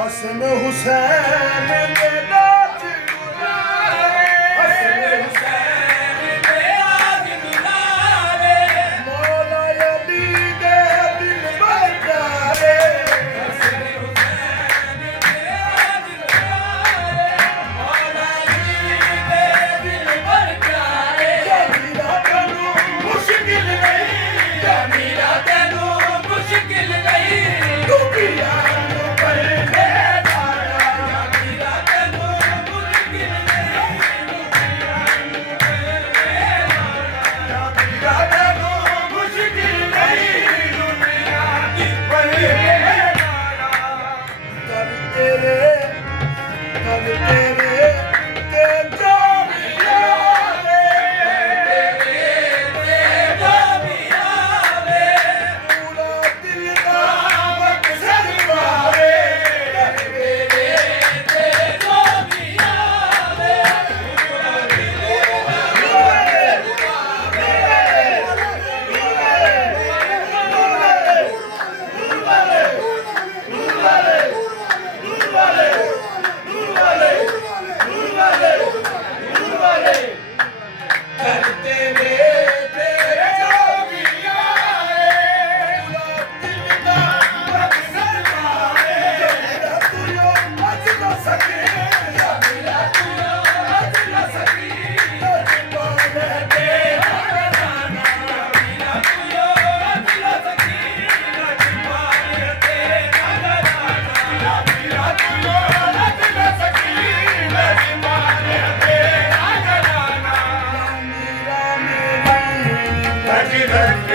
हसन हुसैन ने नाच बुलाए, हसन हुसैन ने आज बुलाए, मौला अली दे दिल बरकारे, हसन हुसैन ने आज बुलाए, मौला अली दे दिल बरकारे। जमीरा तेनू मुश्किल नहीं, जमीरा तेनू मुश्किल नहीं, तू पिया Happy birthday.